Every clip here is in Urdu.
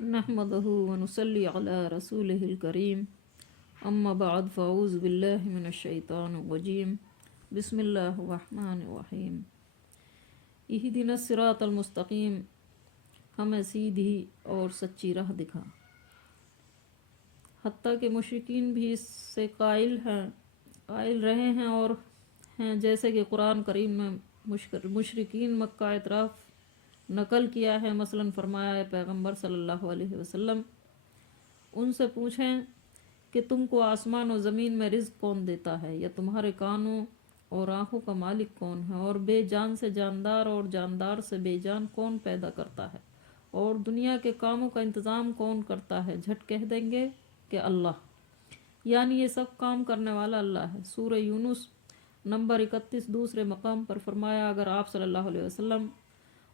نحمده ونصلي على رسوله الكريم اما بعد فاعوذ بالله من الشیطان الرجیم بسم اللہ الرحمن الرحیم اہدنا الصراط المستقیم ہمیں سیدھی اور سچی راہ دکھا۔ حتیٰ کہ مشرکین بھی اس سے قائل رہے ہیں اور ہیں، جیسے کہ قرآن کریم میں مشرکین مکہ اعتراف نقل کیا ہے۔ مثلاً فرمایا ہے پیغمبر صلی اللہ علیہ وسلم ان سے پوچھیں کہ تم کو آسمان و زمین میں رزق کون دیتا ہے، یا تمہارے کانوں اور آنکھوں کا مالک کون ہے، اور بے جان سے جاندار اور جاندار سے بے جان کون پیدا کرتا ہے، اور دنیا کے کاموں کا انتظام کون کرتا ہے؟ جھٹ کہہ دیں گے کہ اللہ، یعنی یہ سب کام کرنے والا اللہ ہے۔ سورہ یونس نمبر 31 دوسرے مقام پر فرمایا اگر آپ صلی اللہ علیہ وسلم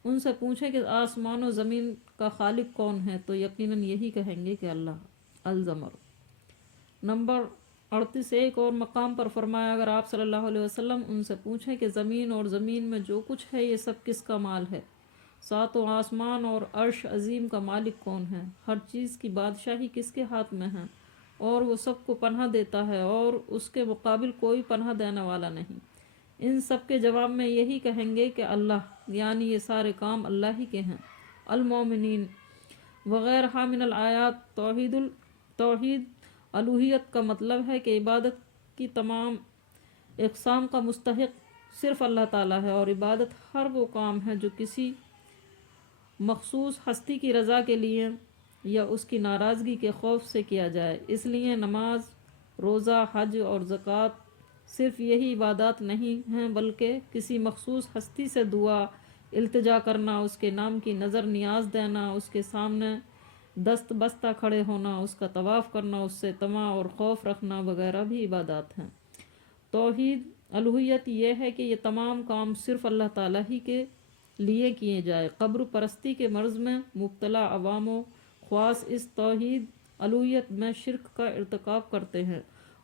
ان سے پوچھیں کہ آسمان و زمین کا خالق کون ہے تو یقیناً یہی کہیں گے کہ اللہ۔ الزمر نمبر 38 ایک اور مقام پر فرمایا اگر آپ صلی اللہ علیہ وسلم ان سے پوچھیں کہ زمین اور زمین میں جو کچھ ہے یہ سب کس کا مال ہے؟ ساتوں آسمان اور عرش عظیم کا مالک کون ہے؟ ہر چیز کی بادشاہی کس کے ہاتھ میں ہے؟ اور وہ سب کو پناہ دیتا ہے اور اس کے مقابل کوئی پناہ دینے والا نہیں۔ ان سب کے جواب میں یہی کہیں گے کہ اللہ، یعنی یہ سارے کام اللہ ہی کے ہیں۔ المومنین وغیرہ من الآیات توحید الوہیت کا مطلب ہے کہ عبادت کی تمام اقسام کا مستحق صرف اللہ تعالیٰ ہے، اور عبادت ہر وہ کام ہے جو کسی مخصوص ہستی کی رضا کے لیے یا اس کی ناراضگی کے خوف سے کیا جائے۔ اس لیے نماز، روزہ، حج اور زکوٰۃ صرف یہی عبادات نہیں ہیں، بلکہ کسی مخصوص ہستی سے دعا، التجا کرنا، اس کے نام کی نظر نیاز دینا، اس کے سامنے دست بستہ کھڑے ہونا، اس کا طواف کرنا، اس سے طمع اور خوف رکھنا وغیرہ بھی عبادات ہیں۔ توحید الوہیت یہ ہے کہ یہ تمام کام صرف اللہ تعالیٰ ہی کے لیے کیے جائے۔ قبر پرستی کے مرض میں مبتلا عوام و خواص اس توحید الوہیت میں شرک کا ارتکاب کرتے ہیں،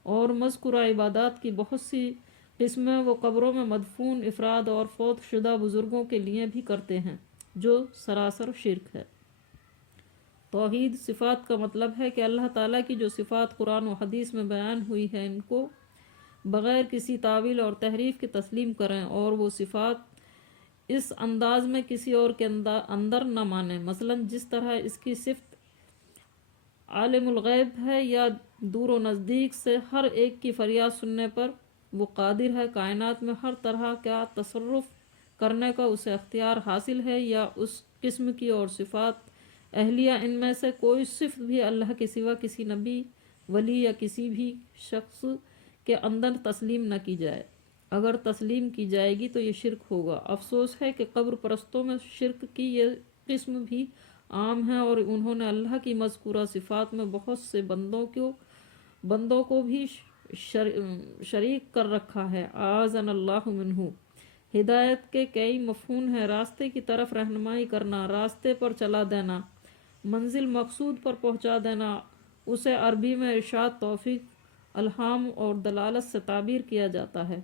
اور مذکورہ عبادات کی بہت سی قسمیں وہ قبروں میں مدفون افراد اور فوت شدہ بزرگوں کے لیے بھی کرتے ہیں، جو سراسر شرک ہے۔ توحید صفات کا مطلب ہے کہ اللہ تعالیٰ کی جو صفات قرآن و حدیث میں بیان ہوئی ہے ان کو بغیر کسی تعویل اور تحریف کے تسلیم کریں، اور وہ صفات اس انداز میں کسی اور کے اندر نہ مانیں۔ مثلاً جس طرح اس کی صفت عالم الغیب ہے یا دور و نزدیک سے ہر ایک کی فریاد سننے پر وہ قادر ہے، کائنات میں ہر طرح کا تصرف کرنے کا اسے اختیار حاصل ہے، یا اس قسم کی اور صفات اہلیہ ان میں سے کوئی صفت بھی اللہ کے سوا کسی نبی، ولی یا کسی بھی شخص کے اندر تسلیم نہ کی جائے۔ اگر تسلیم کی جائے گی تو یہ شرک ہوگا۔ افسوس ہے کہ قبر پرستوں میں شرک کی یہ قسم بھی عام ہے، اور انہوں نے اللہ کی مذکورہ صفات میں بہت سے بندوں کو بھی شریک کر رکھا ہے۔ اعاذنا اللہ منہ۔ ہدایت کے کئی مفہوم ہیں: راستے کی طرف رہنمائی کرنا، راستے پر چلا دینا، منزل مقصود پر پہنچا دینا۔ اسے عربی میں ارشاد، توفیق، الہام اور دلالت سے تعبیر کیا جاتا ہے،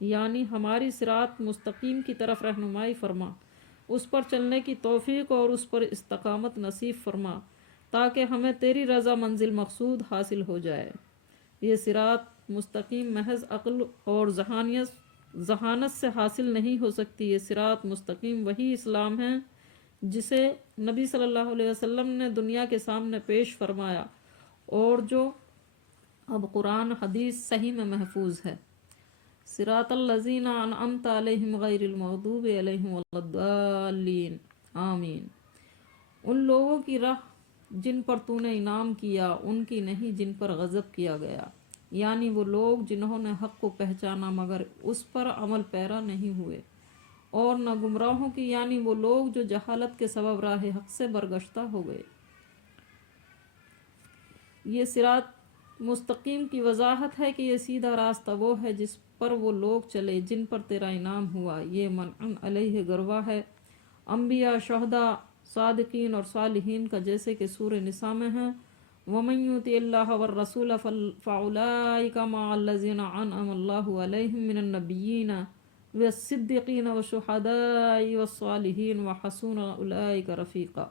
یعنی ہماری صراط مستقیم کی طرف رہنمائی فرما، اس پر چلنے کی توفیق اور اس پر استقامت نصیب فرما تاکہ ہمیں تیری رضا منزل مقصود حاصل ہو جائے۔ یہ صراط مستقیم محض عقل اور ذہانت سے حاصل نہیں ہو سکتی۔ یہ صراط مستقیم وہی اسلام ہے جسے نبی صلی اللہ علیہ وسلم نے دنیا کے سامنے پیش فرمایا، اور جو اب قرآن حدیث صحیح میں محفوظ ہے۔ صراط الذین انعمت علیہم غیر المغضوب علیہم ولا الضالین، آمین۔ ان لوگوں کی راہ جن پر تو نے انعام کیا، ان کی نہیں جن پر غضب کیا گیا، یعنی وہ لوگ جنہوں نے حق کو پہچانا مگر اس پر عمل پیرا نہیں ہوئے، اور نہ گمراہوں کی، یعنی وہ لوگ جو جہالت کے سبب راہ حق سے برگشتہ ہو گئے۔ یہ صراط مستقیم کی وضاحت ہے کہ یہ سیدھا راستہ وہ ہے جس پر وہ لوگ چلے جن پر تیرا انعام ہوا۔ یہ منعم علیہ گروہ ہے انبیاء، شہداء، صادقین اور صالحین کا، جیسے کہ سورہ نساء میں ہے، وَمَن يُطِعِ اللَّهَ وَالرَّسُولَ فَأُولَٰئِكَ مَعَ الَّذِينَ أَنْعَمَ اللَّهُ عَلَيْهِم مِّنَ النَّبِيِّينَ وَالصِّدِّيقِينَ وَالشُّهَدَاءِ وَالصَّالِحِينَ وَحَسُنَ أُولَٰئِكَ رَفِيقًا۔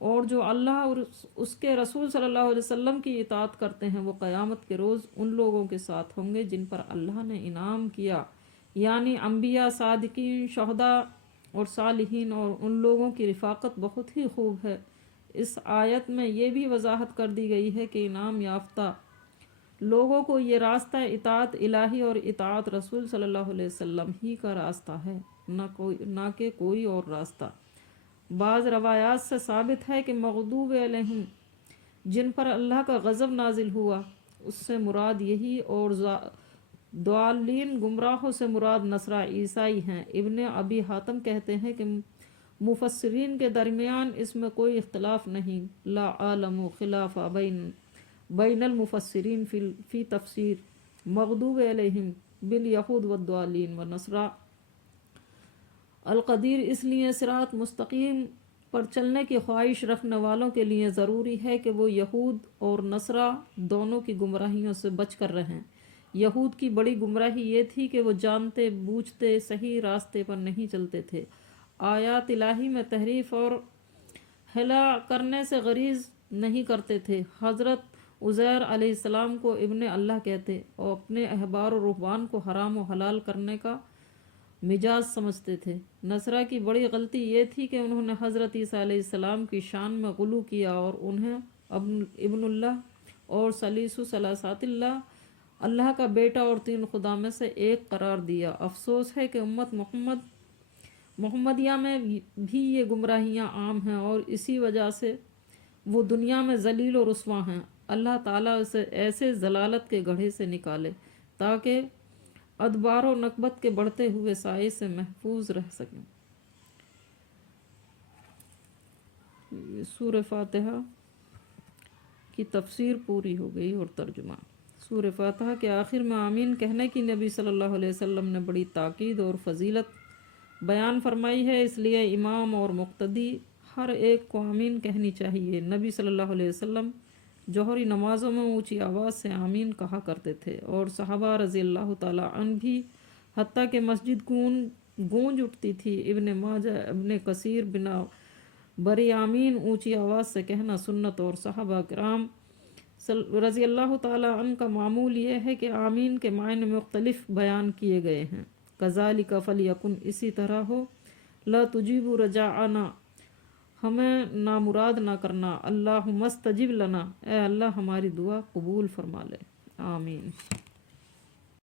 اور جو اللہ اور اس کے رسول صلی اللہ علیہ وسلم کی اطاعت کرتے ہیں وہ قیامت کے روز ان لوگوں کے ساتھ ہوں گے جن پر اللہ نے انعام کیا، یعنی انبیاء، صادقین، شہداء اور صالحین، اور ان لوگوں کی رفاقت بہت ہی خوب ہے۔ اس آیت میں یہ بھی وضاحت کر دی گئی ہے کہ انعام یافتہ لوگوں کو یہ راستہ اطاعت الہی اور اطاعت رسول صلی اللہ علیہ وسلم ہی کا راستہ ہے، نہ کہ کوئی اور راستہ۔ بعض روایات سے ثابت ہے کہ مغضوب علیہم جن پر اللہ کا غضب نازل ہوا اس سے مراد یہی، اور ضالین گمراہوں سے مراد نصارہ عیسائی ہیں۔ ابن ابی حاتم کہتے ہیں کہ مفسرین کے درمیان اس میں کوئی اختلاف نہیں، لا عالم خلاف بین المفسرین فی تفسیر مغضوب علیہم بالیہود والضالین ونصارى القدیر۔ اس لیے صراط مستقیم پر چلنے کی خواہش رکھنے والوں کے لیے ضروری ہے کہ وہ یہود اور نصارہ دونوں کی گمراہیوں سے بچ کر رہیں۔ یہود کی بڑی گمراہی یہ تھی کہ وہ جانتے بوجھتے صحیح راستے پر نہیں چلتے تھے، آیات الہی میں تحریف اور ہلا کرنے سے غریض نہیں کرتے تھے۔ حضرت عزیر علیہ السلام کو ابن اللہ کہتے اور اپنے احبار و رہبان کو حرام و حلال کرنے کا مجاز سمجھتے تھے۔ نصارہ کی بڑی غلطی یہ تھی کہ انہوں نے حضرت عیسیٰ علیہ السلام کی شان میں غلو کیا اور انہیں ابن اللہ اور ثالث ثلاثۃ اللہ، اللہ کا بیٹا اور تین خدا میں سے ایک قرار دیا۔ افسوس ہے کہ امت محمدیہ میں بھی یہ گمراہیاں عام ہیں اور اسی وجہ سے وہ دنیا میں ذلیل و رسوا ہیں۔ اللہ تعالیٰ اسے ایسے ضلالت کے گڑھے سے نکالے تاکہ ادبار و نکبت کے بڑھتے ہوئے سائے سے محفوظ رہ سکیں۔ سورہ فاتحہ کی تفسیر پوری ہو گئی اور ترجمہ۔ سورہ فاتحہ کے آخر میں آمین کہنے کی نبی صلی اللہ علیہ وسلم نے بڑی تاکید اور فضیلت بیان فرمائی ہے، اس لیے امام اور مقتدی ہر ایک کو آمین کہنی چاہیے۔ نبی صلی اللہ علیہ وسلم جوہری نمازوں میں اونچی آواز سے آمین کہا کرتے تھے اور صحابہ رضی اللہ تعالیٰ عنہ بھی، حتیٰ کہ مسجد گونج اٹھتی تھی۔ ابن ماجہ، ابن کثیر بنا بری آمین اونچی آواز سے کہنا سنت اور صحابہ کرام رضی اللہ تعالیٰ عنہ کا معمول یہ ہے کہ آمین کے معنی مختلف بیان کیے گئے ہیں۔ کذالک فلیکن، اسی طرح ہو، لا تجیب رجاءنا، ہمیں نامراد نہ کرنا، اللہم استجب لنا، اے اللہ ہماری دعا قبول فرما لے، آمین۔